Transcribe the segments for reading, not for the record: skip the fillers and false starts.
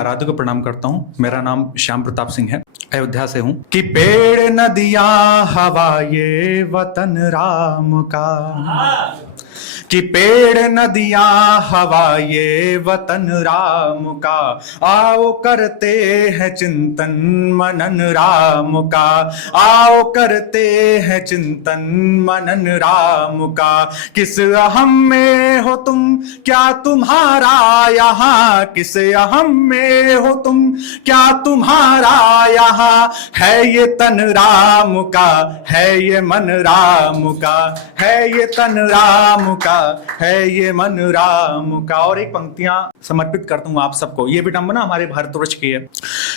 आराध्य को प्रणाम करता हूँ। मेरा नाम श्याम प्रताप सिंह है, अयोध्या से हूँ। कि पेड़ नदियां हवा ये वतन राम का, कि पेड़ नदियां हवा ये वतन राम का, आओ करते हैं चिंतन मनन राम का, आओ करते हैं चिंतन मनन राम का। किस अहम में हो तुम क्या तुम्हारा यहाँ, किस अहम में हो तुम क्या तुम्हारा यहाँ, है ये तन राम का, है ये मन राम का, है ये तन राम का, है ये मन राम का। और एक पंक्तियां समर्पित करता हूं आप सबको। ये विडंबना हमारे भारतवर्ष की है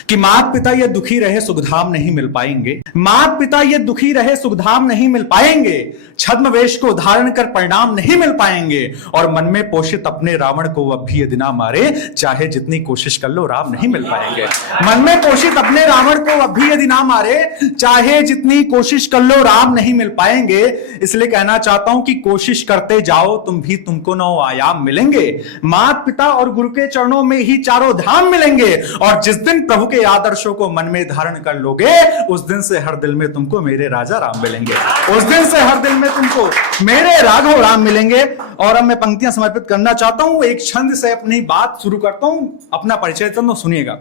कि मात पिता ये दुखी रहे सुखधाम नहीं मिल पाएंगे, मात पिता ये दुखी रहे सुखधाम नहीं मिल पाएंगे, छद्मवेश को धारण कर परिणाम नहीं मिल पाएंगे, और मन में पोषित अपने रावण को अब भी यदि ना मारे, चाहे जितनी कोशिश कर लो राम नहीं मिल पाएंगे। मन में पोषित अपने रावण को अब भी यदि ना मारे, चाहे जितनी कोशिश कर लो राम नहीं मिल पाएंगे। इसलिए कहना चाहता हूं कि कोशिश करते जाओ तुम भी, तुमको नौ आयाम मिलेंगे। मात पिता और गुरु के चरणों में ही चारों धाम मिलेंगे, और जिस दिन प्रभु के आदर्शों को मन में धारण कर लोगे, उस दिन से हर दिल में तुमको मेरे राजा राम मिलेंगे, उस दिन से हर दिल में तुमको मेरे राघव राम मिलेंगे। और अब मैं पंक्तियां समर्पित करना चाहता हूं, एक छंद से अपनी बात शुरू करता हूं, अपना परिचय तो सुनिएगा।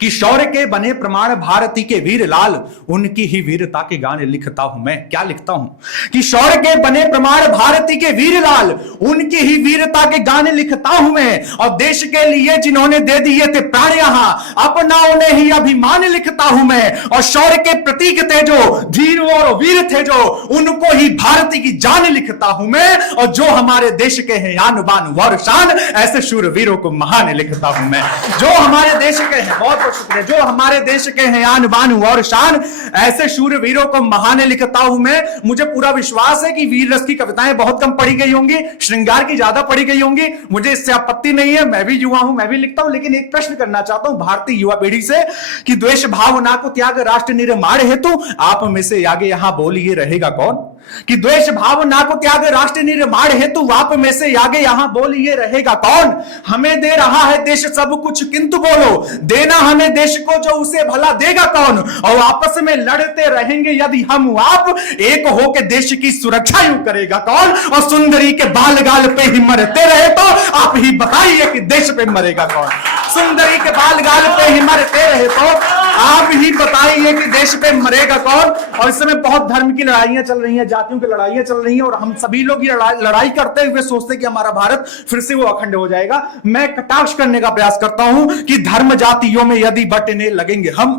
कि शौर्य के बने प्रमाण भारती के वीर लाल, उनकी ही वीरता के गाने लिखता हूं मैं। क्या लिखता हूं? कि शौर्य के बने प्रमाण भारती के वीर लाल, उनकी ही वीरता के गाने लिखता हूं मैं। और देश के लिए जिन्होंने दे दिए थे प्राण यहां, अपना उन्हें ही अभिमान लिखता हूं मैं। और शौर्य के प्रतीक थे जो धीर और वीर थे जो, उनको ही भारती की जान लिखता हूं मैं। और जो हमारे देश के हैं आन बान और शान, ऐसे शूरवीरों को महान लिखता हूं मैं। जो हमारे देश के हैं, बहुत बहुत शुक्रिया, जो हमारे देश के हैं आन बान और शान, ऐसे शूरवीरों को महान लिखता हूं मैं। मुझे पूरा विश्वास है कि वीर रस की कविताएं बहुत कम पढ़ी गई होंगी, श्रृंगार की ज्यादा पढ़ी गई होंगी। मुझे इससे आपत्ति नहीं है, मैं भी युवा हूं, मैं भी लिखता हूं। लेकिन एक प्रश्न करना चाहता हूं भारतीय युवा पीढ़ी से कि द्वेष भावना को त्याग राष्ट्र निर्माण हेतु आप में से आगे यहां बोलिए रहेगा कौन? कि द्वेष भावना को त्याग राष्ट्र निर्माण हेतु आप में से आगे यहां बोलिए रहेगा कौन? हमें दे रहा है देश सब कुछ, किंतु बोलो देना हमें देश को जो उसे भला देगा कौन? और आपस में लड़ते रहेंगे यदि हम आप, एक हो के देश की सुरक्षा यूं करेगा कौन? और सुंदरी के बाल गाल पे ही मरते रहे तो आप ही बताइए कि देश पे मरेगा कौन? सुंदरी के बाल गाल पे ही मरते रहे तो आप ही बताइए कि देश पे मरेगा कौन? और इस समय बहुत धर्म की लड़ाइयां चल रही हैं, जातियों की लड़ाइयां चल रही हैं, और हम सभी लोग ये लड़ाई करते हुए सोचते हैं कि हमारा भारत फिर से वो अखंड हो जाएगा। मैं कटाक्ष करने का प्रयास करता हूं कि धर्म जातियों में यदि बंटने लगेंगे हम,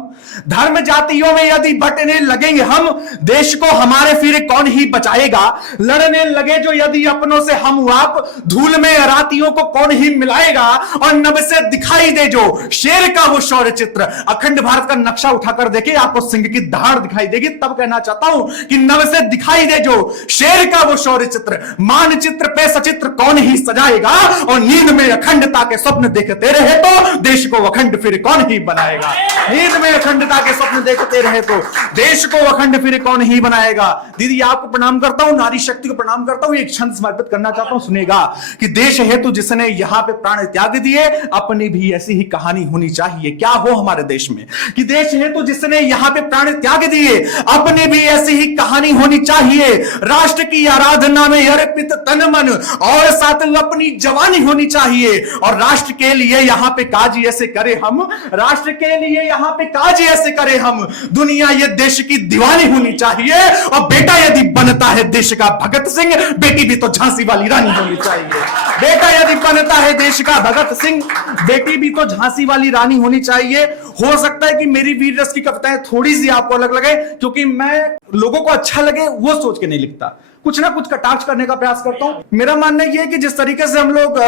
धर्म जातियों में यदि बंटने लगेंगे हम, देश को हमारे फिर कौन ही बचाएगा? लड़ने लगे जो यदि अपनों से हम आप, धूल में रातियों को कौन ही मिलाएगा? और नभ से दिखाई दे जो शेर का वो शौर्य चित्र, अखंड भारत का नक्शा उठाकर देखे, आपको सिंह की दहाड़ दिखाई देगी। तब कहना चाहता हूं कि नभ से दिखाई दे जो शेर का वो शौर्य चित्र, मानचित्र पे सचित्र कौन ही सजाएगा? और नींद में अखंडता के स्वप्न देखते रहे तो देश को अखंड फिर कौन ही बनाएगा? नींद में अखंडता के स्वप्न देखते रहे तो देश को अखंड फिर कौन ही बनाएगा? दीदी आपको प्रणाम करता हूं, नारी शक्ति को प्रणाम करता हूं। एक छंद समर्पित करना चाहता हूं, सुनेगा। कि देश हेतु जिसने यहां पे प्राण त्याग दिए, अपनी भी ऐसी ही कहानी होनी चाहिए। क्या हो हमारे देश में? कि देश हेतु जिसने यहां पे प्राण त्याग दिए, अपनी भी ऐसी ही कहानी होनी चाहिए। राष्ट्र की आराधना में अर्पित तन मन और साथ अपनी जवानी होनी चाहिए। और राष्ट्र के लिए यहां पे काज ऐसे करे हम, राष्ट्र के लिए यहां पे काज ऐसे करे हम, दुनिया ये देश की दीवानी होनी चाहिए। और बेटा यदि बनता है देश का भगत सिंह, बेटी भी तो झांसी वाली रानी होनी चाहिए। बेटा यदि बनता है देश का भगत सिंह, बेटी भी तो झांसी वाली रानी होनी चाहिए। हो सकता है कि मेरी वीर रस की कविताएं थोड़ी सी आपको अलग लगे, क्योंकि मैं लोगों को अच्छा लगे वो सोच के नहीं लिखता, कुछ ना कुछ कटाक्ष करने का प्रयास करता हूं। मेरा मानना यह है कि जिस तरीके से हम लोग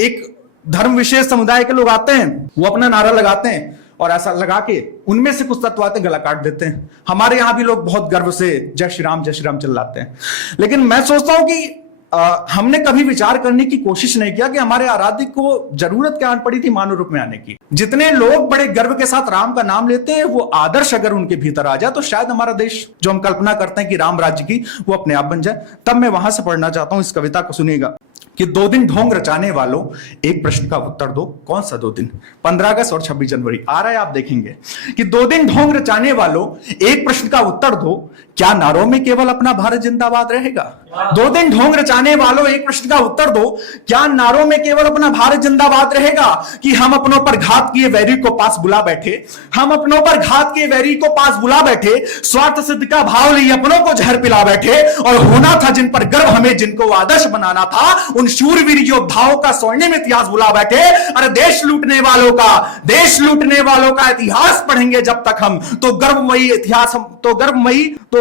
एक धर्म विशेष समुदाय के लोग आते हैं, वो अपना नारा लगाते हैं और ऐसा लगा के उनमें से कुछ तत्व आते गला काट देते हैं। हमारे यहां भी लोग बहुत गर्व से जय श्री राम चिल्लाते हैं। लेकिन मैं सोचता हूं कि हमने कभी विचार करने की कोशिश नहीं किया कि हमारे आराध्य को जरूरत क्या पड़ी थी मानव रूप में आने की। जितने लोग बड़े गर्व के साथ राम का नाम लेते हैं, वो आदर्श अगर उनके भीतर आ जाए तो शायद हमारा देश जो हम कल्पना करते हैं कि राम राज्य की, वो अपने आप बन जाए। तब मैं वहां से पढ़ना चाहता हूं, इस कविता को सुनिएगा। कि 2 दिन ढोंग रचाने वालों एक प्रश्न का उत्तर दो। कौन सा 2 दिन? 15 अगस्त और 26 जनवरी आ रहा है, आप देखेंगे कि 2 दिन ढोंग रचाने वालों एक प्रश्न का उत्तर दो, क्या नारों में केवल अपना भारत जिंदाबाद रहेगा? 2 दिन ढोंग रचाने वालों एक प्रश्न का उत्तर दो, क्या नारों में केवल अपना भारत जिंदाबाद रहेगा कि हम अपनों पर घात किए वैरी को पास बुला बैठे, हम अपनों पर घात किए वैरी को पास बुला बैठे, स्वार्थ सिद्ध का भाव लिए अपनों को जहर पिला बैठे, और होना था जिन पर गर्व हमें, जिनको आदर्श बनाना था, उन शूरवीर योद्धाओं का स्वर्णिम इतिहास बुला बैठे। अरे देश लूटने वालों का इतिहास पढ़ेंगे जब तक हम, तो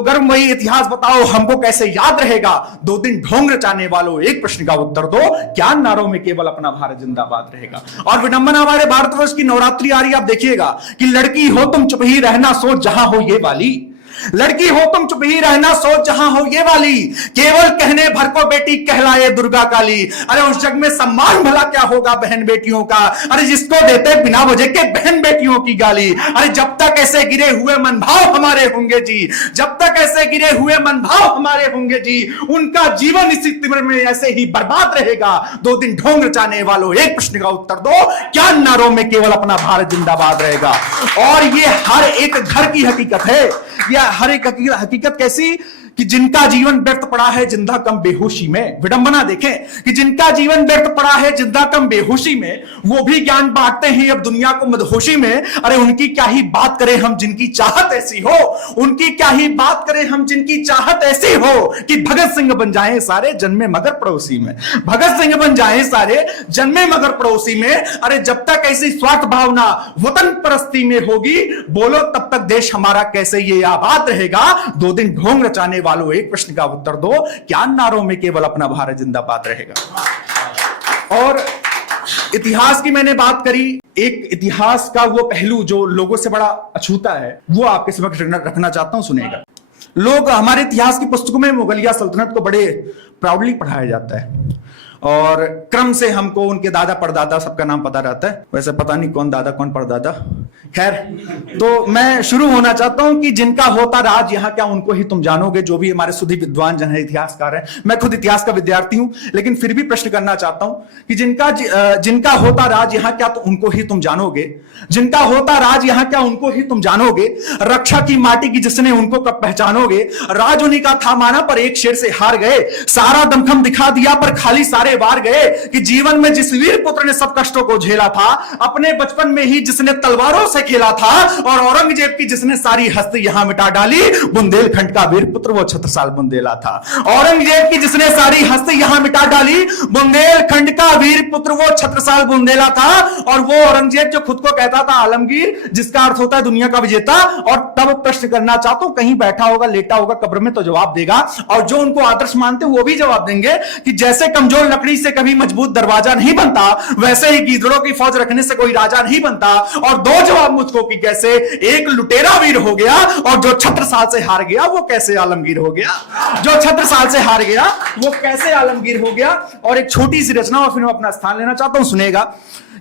गर्वमयी इतिहास बताओ हमको कैसे याद रहेगा? 2 दिन ढोंग रचाने वालों एक प्रश्न का उत्तर दो, क्या नारों में केवल अपना भारत जिंदाबाद रहेगा? और विडंबना हमारे भारतवर्ष की नवरात्रि आ रही, आप देखिएगा कि लड़की हो तुम चुप ही रहना सोच जहां हो ये वाली, लड़की हो तुम चुप ही रहना सोच जहां हो ये वाली, केवल कहने भर को बेटी कहलाए दुर्गा काली। अरे उस जग में सम्मान भला क्या होगा बहन बेटियों का, अरे जिसको देते बिना वजह के बहन बेटियों की गाली। अरे जब तक ऐसे गिरे हुए मन भाव हमारे होंगे जी, जब तक ऐसे गिरे हुए मन भाव हमारे होंगे जी, उनका जीवन इसी तिमिर में ऐसे ही बर्बाद रहेगा। 2 दिन ढोंग रचाने वालों एक प्रश्न का उत्तर दो, क्या नारों में केवल अपना भारत जिंदाबाद रहेगा? और ये हर एक घर की हकीकत है, या हर एक हकीकत कैसी कि जिनका जीवन व्यर्थ पड़ा है जिंदा कम बेहोशी में। विडंबना देखें कि जिनका जीवन व्यर्थ पड़ा है जिंदा कम बेहोशी में, वो भी ज्ञान बांटते हैं अब दुनिया को मदहोशी में। अरे उनकी क्या ही बात करें हम जिनकी चाहत ऐसी हो, उनकी क्या ही बात करें हम जिनकी चाहत ऐसी हो कि भगत सिंह बन जाएं सारे जन्मे मगर पड़ोसी में, भगत सिंह बन जाएं सारे जन्मे मगर पड़ोसी में। अरे जब तक ऐसी स्वार्थ भावना वतन परस्ती में होगी, बोलो तब तक देश हमारा कैसे ये आबाद रहेगा? 2 दिन ढोंग रचाने वालों एक प्रश्न का उत्तर दो, क्या नारों में केवल अपना भारत जिंदाबाद रहेगा? और इतिहास की मैंने बात करी, एक इतिहास का वो पहलू जो लोगों से बड़ा अछूता है वो आपके समक्ष रखना चाहता हूं, सुनिएगा। लोग हमारे इतिहास की पुस्तकों में मुगलिया सल्तनत को बड़े प्राउडली पढ़ाया जाता है और क्रम से हमको उनके दादा परदादा सबका नाम पता रहता है, वैसे पता नहीं कौन दादा कौन परदादा। खैर, तो मैं शुरू होना चाहता हूं कि जिनका होता राज यहाँ क्या उनको ही तुम जानोगे, जो भी हमारे सुधी विद्वान जन है, इतिहासकार हैं। मैं खुद इतिहास का विद्यार्थी हूं, लेकिन फिर भी प्रश्न करना चाहता हूं कि जिनका होता राज यहाँ क्या तो उनको ही तुम जानोगे, जिनका होता राज यहाँ क्या उनको ही तुम जानोगे, रक्षा की माटी की जिसने उनको कब पहचानोगे। राज उन्हीं का था माना पर एक शेर से हार गए, सारा दमखम दिखा दिया पर खाली सारे वार गए। कि जीवन में जिस वीर पुत्र ने सब कष्टों को झेला था, अपने बचपन में ही जिसने तलवारों से खेला था, और औरंगजेब की जिसने सारी हस्ती यहां मिटा डाली, बुंदेलखंड का वीर पुत्र वो छत्रसाल बुंदेला था। औरंगजेब की जिसने सारी हस्ती यहां मिटा डाली, बुंदेलखंड का वीर पुत्र वो छत्रसाल बुंदेला था। और वो औरंगजेब जो खुद को कहता था आलमगीर, जिसका अर्थ होता है दुनिया का विजेता। और तब प्रश्न करना चाहता हूं, कहीं बैठा होगा लेटा होगा कब्र में तो जवाब देगा, और जो उनको आदर्श मानते वो भी जवाब देंगे कि जैसे कमजोर लकड़ी से कभी मजबूत दरवाजा नहीं बनता, वैसे ही गीदड़ों की फौज रखने से कोई राजा नहीं बनता। और 2 जवाब मुझको कि कैसे एक लुटेरा वीर हो गया और जो छत्रसाल से हार गया वो कैसे आलमगीर हो गया, जो छत्रसाल से हार गया वो कैसे आलमगीर हो गया। और एक छोटी सी रचना और फिर मैं अपना स्थान लेना चाहता हूं, सुनेगा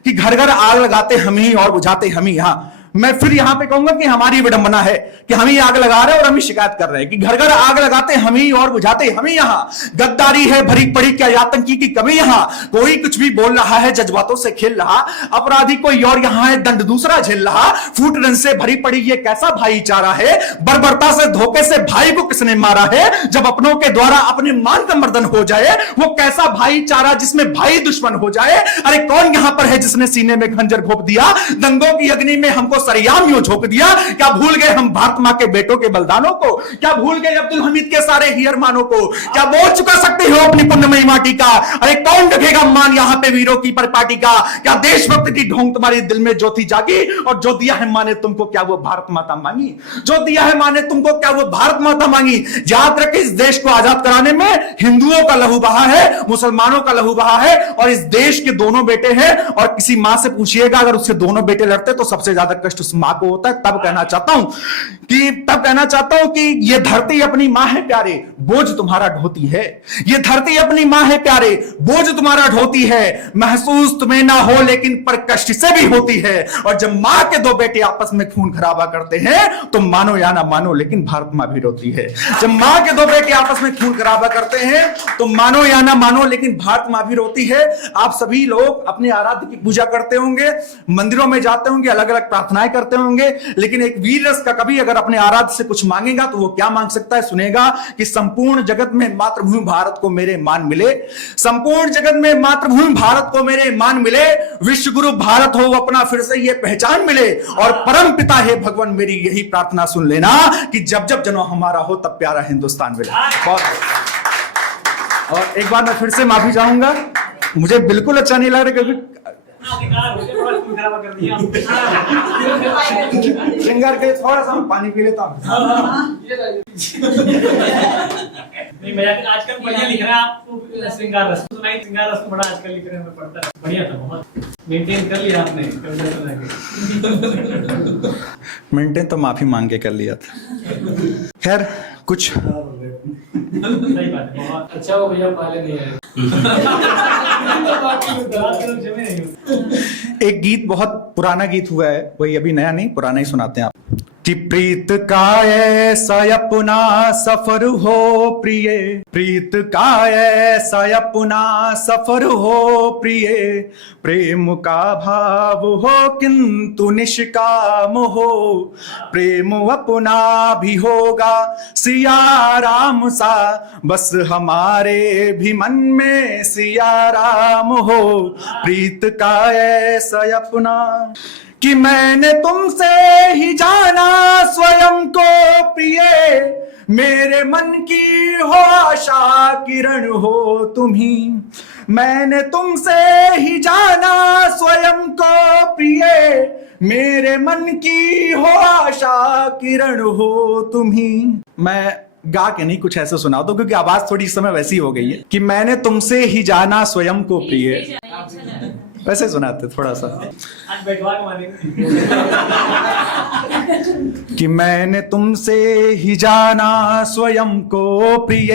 कि घर घर आग लगाते हम ही और बुझाते हम ही। यहां मैं फिर यहां पे कहूंगा कि हमारी विडंबना है कि हम ही आग लगा रहे हैं और हम ही शिकायत कर रहे हैं कि घर घर आग लगाते हम ही और बुझाते हम ही। यहां गद्दारी है भरी पड़ी क्या आतंकी की कमी, यहां कोई कुछ भी बोल रहा है जज्बातों से खेल रहा, अपराधी कोई और यहां है दंड दूसरा झेल रहा। फूट रन से भरी पड़ी ये कैसा भाईचारा है, बर्बरता से धोखे से भाई को किसने मारा है। जब अपनों के द्वारा अपने मान का मर्दन हो जाए, वो कैसा भाईचारा जिसमें भाई दुश्मन हो जाए। अरे कौन यहां पर है जिसने सीने में खंजर घोंप दिया, दंगों की अग्नि में हमको सरियाम यूं झोंक दिया। क्या भूल गए हम भारत मां के बेटों के बलिदानों को, क्या भूल गए अब्दुल हमीद के सारे हीर मानों को, क्या बोल चुका सकते हो अपनी पुण्यमयी माटी का। अरे कौन रखेगा मान यहां पे वीरों की परिपाटी का। क्या देशभक्त की ढोंग तुम्हारे दिल में ज्योति जागी, और जो दिया है माने तुमको क्या वो भारत माता मांगी, जो दिया है माने तुमको क्या वो भारत माता मांगी। याद रखे इस देश को आजाद कराने में हिंदुओं का लहू बहा है, मुसलमानों का लहू बहा है, और इस देश के दोनों बेटे हैं। और किसी मां से पूछिएगा अगर उसके दोनों बेटे लड़ते तो सबसे ज्यादा कष्ट उस माँ को होता है, तब कहना चाहता हूं कि ये धरती अपनी माँ है प्यारे, बोझ तुम्हारा ढोती है। ये धरती अपनी माँ है प्यारे, बोझ तुम्हारा ढोती है। महसूस तुम्हें ना हो लेकिन पर कष्ट से भी होती है। और जब माँ के दो बेटे आपस में खून खराबा करते हैं तो मानो या ना मानो लेकिन भारत माँ भी रोती है। जब माँ के दो बेटे आपस में खून खराबा करते हैं तो मानो या ना मानो लेकिन भारत माँ भी रोती है। आप सभी लोग अपने आराध्य की पूजा करते होंगे, मंदिरों में जाते होंगे, अलग अलग प्रार्थनाएं करते होंगे, लेकिन एक वीर रस का कभी अगर अपने आराध्य से कुछ मांगेगा तो वो क्या मांग सकता है? सुनेगा कि संपूर्ण जगत में मातृभूमि भारत को मेरे मान मिले, संपूर्ण जगत में मातृभूमि भारत को मेरे मान मिले, विश्व गुरु भारत हो अपना फिर से ये पहचान मिले, और परम पिता है भगवान मेरी यही प्रार्थना सुन लेना कि जब जब जन्म हमारा हो तब प्यारा हिंदुस्तान मिले। बहुत। और एक बार मैं फिर से माफी चाहूंगा, मुझे बिल्कुल अच्छा नहीं लग रहा क्योंकि श्रृंगार के थोड़ा सा पानी पी लेता हूँ। नहीं मैं आजकल बढ़िया लिख रहा है, आपको श्रृंगार रस सुनाई, श्रृंगार रस तो बड़ा आजकल लिख रहे हैं, मैं पढ़ता है, बढ़िया था, बहुत मेंटेन कर लिया आपने। मेंटेन तो माफी मांग के कर लिया था। खैर कुछ सही बात है, बहुत अच्छा हो भैया, पहले नहीं आए। एक गीत, बहुत पुराना गीत हुआ है, वही अभी नया नहीं, पुराना ही सुनाते हैं आप। कि प्रीत का ऐसा अपना सफर हो प्रिय, प्रीत का ऐसा अपना सफर हो प्रिय, प्रेम का भाव हो किंतु निष्काम हो, प्रेम अपना भी होगा सिया राम सा, बस हमारे भी मन में सिया राम हो, प्रीत का ऐसा अपना। कि मैंने तुमसे ही जाना स्वयं को प्रिय, मेरे मन की हो आशा किरण हो तुम्ही, मैंने तुमसे ही जाना स्वयं को प्रिय, मेरे मन की हो आशा किरण हो तुम्ही। मैं गा के नहीं, कुछ ऐसे सुना दो क्योंकि आवाज थोड़ी इस समय वैसी हो गई है। कि मैंने तुमसे ही जाना स्वयं को प्रिय, वैसे सुनाते थोड़ा सा। आज बैठवा के मानेंगे। कि मैंने तुमसे ही जाना स्वयं को प्रिय,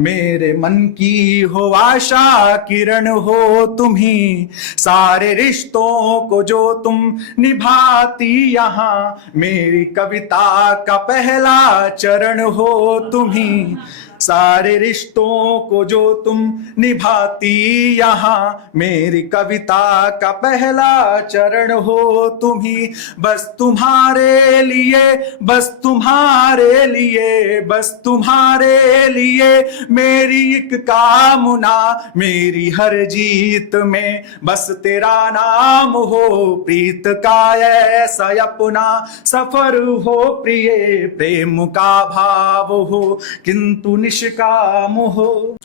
मेरे मन की हो आशा किरण हो तुम्ही, सारे रिश्तों को जो तुम निभाती यहाँ, मेरी कविता का पहला चरण हो तुम्ही, सारे रिश्तों को जो तुम निभाती यहाँ, मेरी कविता का पहला चरण हो तुम्ही, बस तुम्हारे लिए, बस तुम्हारे लिए, बस तुम्हारे लिए मेरी एक कामना, मेरी हर जीत में बस तेरा नाम हो, प्रीत का ऐसा अपना सफर हो प्रिय, प्रेम का भाव हो किंतु निष्काम हो।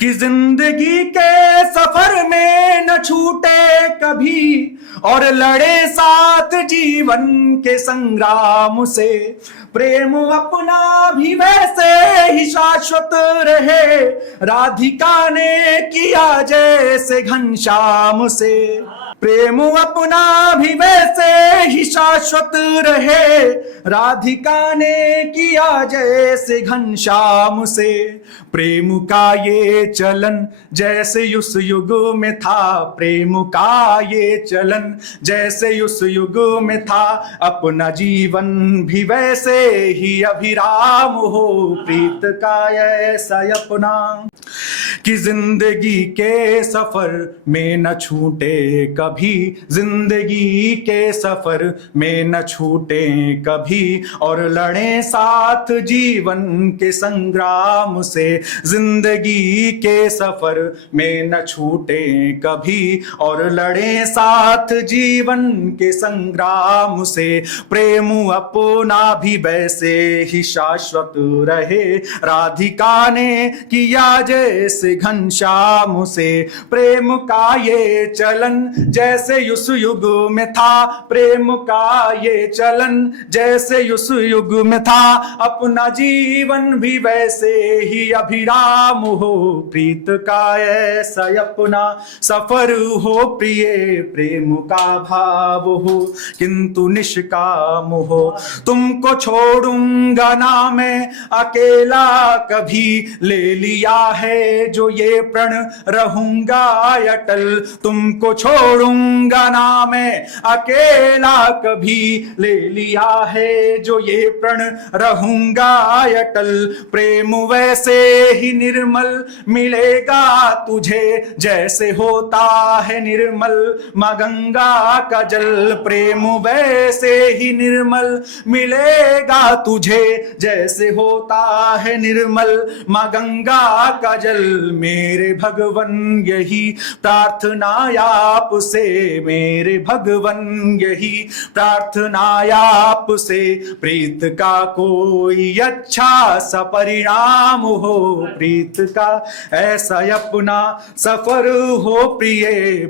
कि जिंदगी के सफर में न छूटे कभी, और लड़े साथ जीवन के संग्राम से, प्रेम अपना भी वैसे ही शाश्वत रहे, राधिका ने किया जैसे घनश्याम से, प्रेम अपना भी वैसे ही शाश्वत रहे, राधिका ने किया जैसे घनश्याम से, प्रेम का ये चलन जैसे उस युग में था, प्रेम का ये चलन जैसे उस युग में था, अपना जीवन भी वैसे ही अभिराम हो, प्रीत का ऐसा अपना। कि जिंदगी के सफर में न छूटे कभी, जिंदगी के सफर में न छूटे कभी, और लड़े साथ जीवन के संग्राम से, जिंदगी के सफर में न छूटे कभी, और लड़े साथ जीवन के संग्राम से, प्रेम अपना भी वैसे ही शाश्वत रहे, राधिका ने किया जैसे घनश्याम से, प्रेम का ये चलन जैसे उस युग में था, प्रेम का ये चलन जैसे जैसे उस युग में था, अपना जीवन भी वैसे ही अभिराम हो। प्रीत का ऐसा अपना सफर हो, प्रिय प्रेम का भाव हो, किंतु निष्काम हो। तुमको छोड़ूंगा ना मैं अकेला कभी, ले लिया है जो ये प्रण रहूंगा अटल। तुमको छोड़ूंगा ना मैं अकेला कभी, ले लिया है जो ये प्रण रहूंगा अटल। प्रेम वैसे ही निर्मल मिलेगा तुझे, जैसे होता है निर्मल मां गंगा का जल। प्रेम वैसे ही निर्मल मिलेगा तुझे, जैसे होता है निर्मल मां गंगा का जल। मेरे भगवन यही प्रार्थना आपसे, मेरे भगवन यही प्रार्थना आपसे, प्रीत का कोई अच्छा सा परिणाम हो। प्रीत का ऐसा अपना सफर हो, प्रिय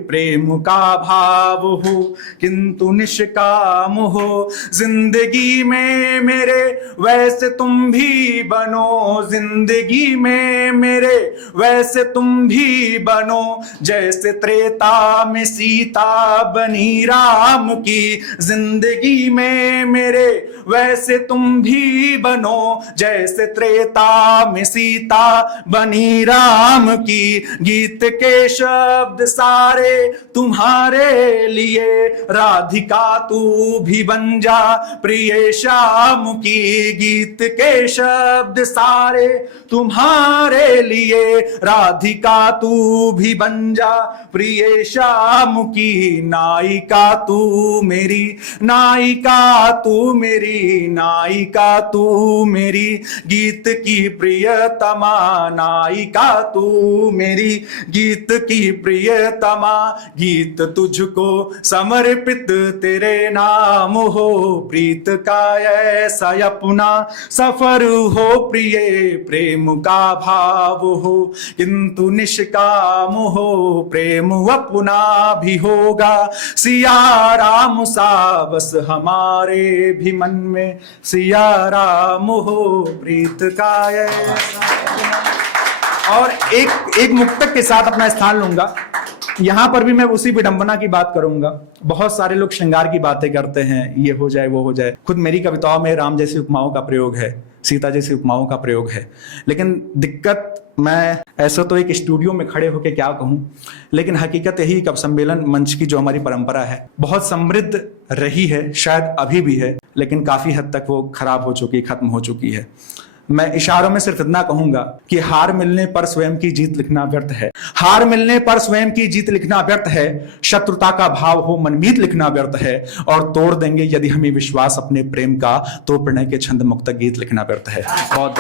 प्रेम का भाव हो, किंतु निष्काम हो। जिंदगी में मेरे वैसे तुम भी बनो, जिंदगी में मेरे वैसे तुम भी बनो, जैसे त्रेता में सीता बनी राम की। जिंदगी में मेरे वैसे तुम भी बनो, जैसे त्रेता में सीता बनी राम की। गीत के शब्द सारे तुम्हारे लिए, राधिका तू भी बन जा प्रिय श्याम की। गीत के शब्द सारे तुम्हारे लिए, राधिका तू भी बन जा प्रिय श्याम की। नायिका तू मेरी, नायिका तू मेरी, नायिका तू मेरी, गीत की प्रियतमा। नायिका तू मेरी, गीत की प्रियतमा। गीत तुझको समर्पित तेरे नाम हो। प्रीत का ऐसा अपना सफर हो, प्रिय प्रेम का भाव हो, किंतु निष्काम हो। प्रेम अपना भी होगा सिया राम सा, बस हमारे भी मन में सिया राम हो। प्रीत का ऐसा। और एक मुक्तक के साथ अपना स्थान लूंगा। यहां पर भी मैं उसी विडंबना की बात करूंगा। बहुत सारे लोग श्रृंगार की बातें करते हैं, ये हो जाए वो हो जाए। खुद मेरी कविताओं में राम जैसी उपमाओं का प्रयोग है, सीता जैसी उपमाओं का प्रयोग है। लेकिन दिक्कत, मैं ऐसा तो एक स्टूडियो में खड़े होकर क्या कहूं, लेकिन हकीकत यही कवि सम्मेलन मंच की जो हमारी परंपरा है बहुत समृद्ध रही है, शायद अभी भी है, लेकिन काफी हद तक वो खराब हो चुकी, खत्म हो चुकी है। मैं इशारों में सिर्फ इतना कहूंगा कि हार मिलने पर स्वयं की जीत लिखना व्यर्थ है। हार मिलने पर स्वयं की जीत लिखना व्यर्थ है। शत्रुता का भाव हो मनमीत लिखना व्यर्थ है। और तोड़ देंगे यदि हमें विश्वास अपने प्रेम का, तो प्रणय के छंद मुक्त गीत लिखना व्यर्थ है। बहुत